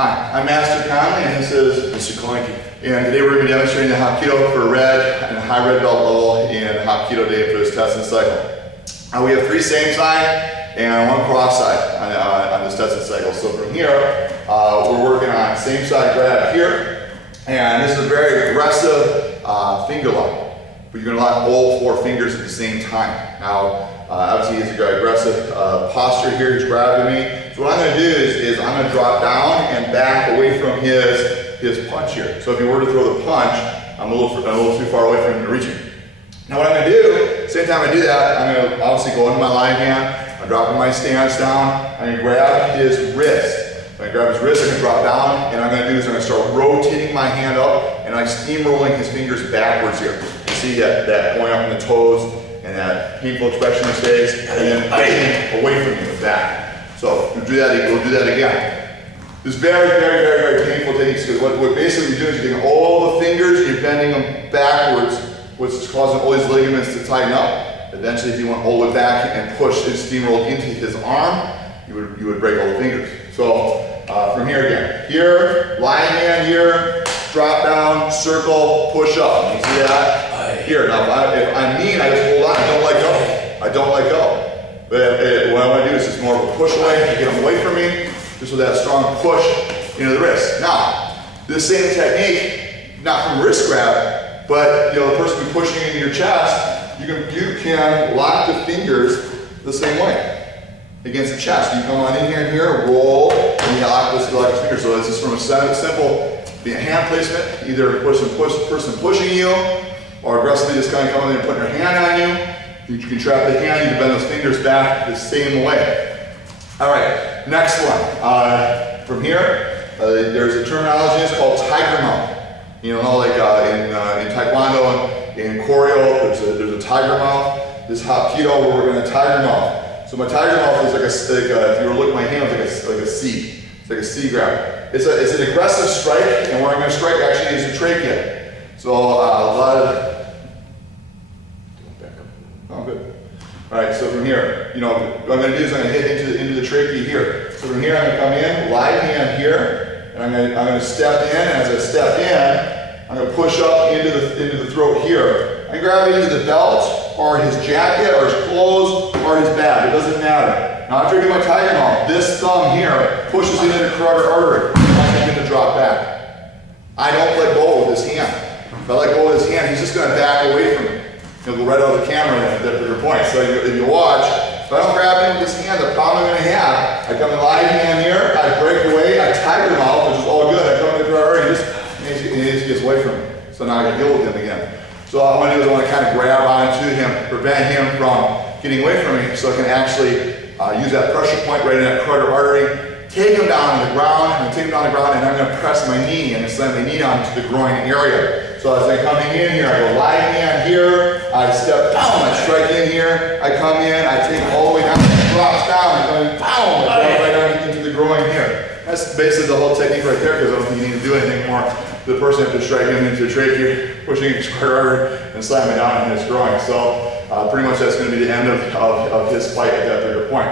Hi, I'm Master Konley and this is Mr. Kleinke. And today we're going to be demonstrating the Hapkido for red and a high red belt level and Hapkido day for this testing cycle. We have 3 same side and 1 cross side on this testing cycle. So from here, we're working on same side grab here. And this is a very aggressive finger lock. But you're going to lock all 4 fingers at the same time. Now, obviously he's got aggressive posture here, he's grabbing me. So what I'm going to do is I'm going to drop down and back away from his punch here. So if he were to throw the punch, I'm a little too far away from him to reach him. Now what I'm going to do, same time I do that, I'm going to obviously go into my line hand, I'm dropping my stance down, I'm going to grab his wrist. When I grab his wrist, I'm going to drop down, and I'm going to do is I'm going to start rotating my hand up, and I'm steamrolling his fingers backwards here. You see that going up in the toes, and that painful expression on his face, and then bang, away from you with that. So we'll do that again. This is very painful techniques, because what basically you're doing is you're taking all the fingers, you're bending them backwards, which is causing all these ligaments to tighten up. Eventually, if you went all the way back and push his steamroll into his arm, you would break all the fingers. So from here again, here, line hand here, drop down, circle, push up. You see that? Here, now if I mean, I just hold on, I don't let go. I don't let go. But what I want to do is just more of a push away, get him away from me, just with that strong push into the wrist. Now, this same technique, not from wrist grab, but the person be pushing into your chest, you can lock the fingers the same way against the chest. You come on in here, roll, and you lock this finger. So this is from a simple hand placement, either person pushing you, or aggressively just kind of coming in and putting your hand on you. You can trap the hand, you can bend those fingers back the same way. All right, next one. From here, there's a terminology, it's called tiger mouth. You know, like in Taekwondo and in choreo, there's a tiger mouth. This Hapkido, where we're going to tiger mouth. So my tiger mouth is like if you were looking at my hand, it's like a C. It's like a C grab. It's an aggressive strike, and where I'm going to strike actually is the trachea. So a lot of, oh good. All right, so from here, what I'm going to do is I'm going to hit into the trachea here. So from here I'm going to come in, live hand here, and I'm going to step in, and as I step in, I'm going to push up into the throat here. I grab it into the belt, or his jacket, or his clothes, or his bag. It doesn't matter. Now after I do my tiger mouth, this thumb here pushes into the carotid artery. I'm going to drop back. I don't let go of this hand. If I let go of this hand, he's just going to back away from me. He'll go right out of the camera at your point. So if you watch, if I don't grab him with this hand, the problem I'm going to have, I come in live hand here, I break away, I tiger mouth, which is all good. I come in the carotid artery, and he just gets away from me. So now I got to deal with him again. So all I want to do is I want to kind of grab onto him, prevent him from getting away from me, so I can actually use that pressure point right in that carotid artery, take him down to the ground, and I'm going to press my knee and slam my knee onto the groin area. So as I'm coming in here, I go live hand here, I step down, I strike in here, I come in, I take all the way down, it drops down, I go in, pow, I drop right down into the groin here. That's basically the whole technique right there, because I don't think you need to do anything more. The person has to strike him into the trachea, pushing his carotid artery, and slamming down in his groin. So pretty much that's going to be the end of his fight at that bigger point.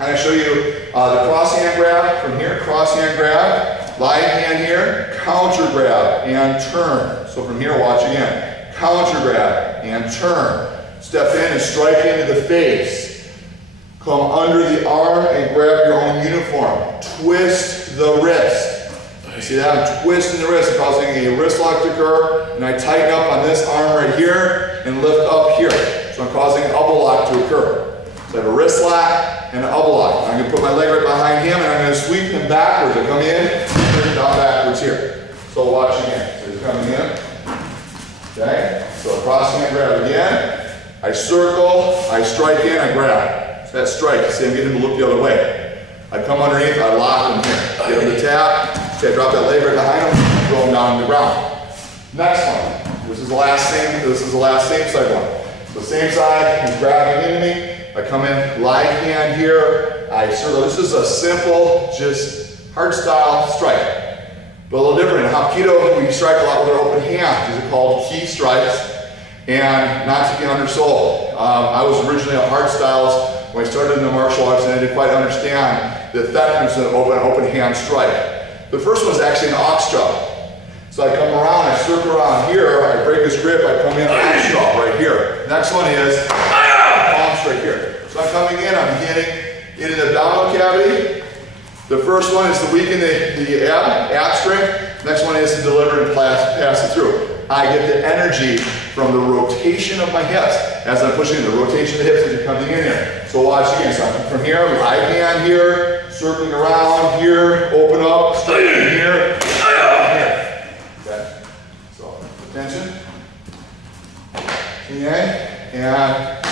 I'm going to show you the cross hand grab from here, cross hand grab, live hand here, counter grab, and turn. So from here, watch again, counter grab, and turn. Step in and strike into the face. Come under the arm and grab your own uniform. Twist the wrist. You see that? I'm twisting the wrist, causing a wrist lock to occur, and I tighten up on this arm right here and lift up here. So I'm causing an elbow lock to occur. So I have a wrist lock and an elbow lock. I'm going to put my leg right behind him, and I'm going to sweep him backwards. I come in, and down backwards here. So watch again. So he's coming in. Okay? So cross hand grab again. I circle, I strike in, I grab. So that strike, see I'm getting him to look the other way. I come underneath, I lock him here. Get him to tap. See I drop that leg right behind him, and throw him down to the ground. Next one. This is the last same side one. So same side, he's grabbing into me. I come in, live hand here, I circle. This is a simple, just hard style strike. But a little different. In Hapkido, we strike a lot with our open hands. These are called key strikes, and not to be undersold. I was originally a hard styles when I started in the martial arts, and I didn't quite understand the effectiveness of an open hand strike. The first one is actually an ox jaw. So I come around, I circle around here, I break this grip, I come in, ox jaw right here. Next one is palms right here. So I'm coming in, I'm hitting in an abdominal cavity. The first one is to weaken the ab strength. Next one is to deliver and pass it through. I get the energy from the rotation of my hips as I'm pushing the rotation of the hips as you're coming in here. So watch again. So I'm from here, right hand here, circling around here, open up, straight here, here. Okay. So attention. Okay. And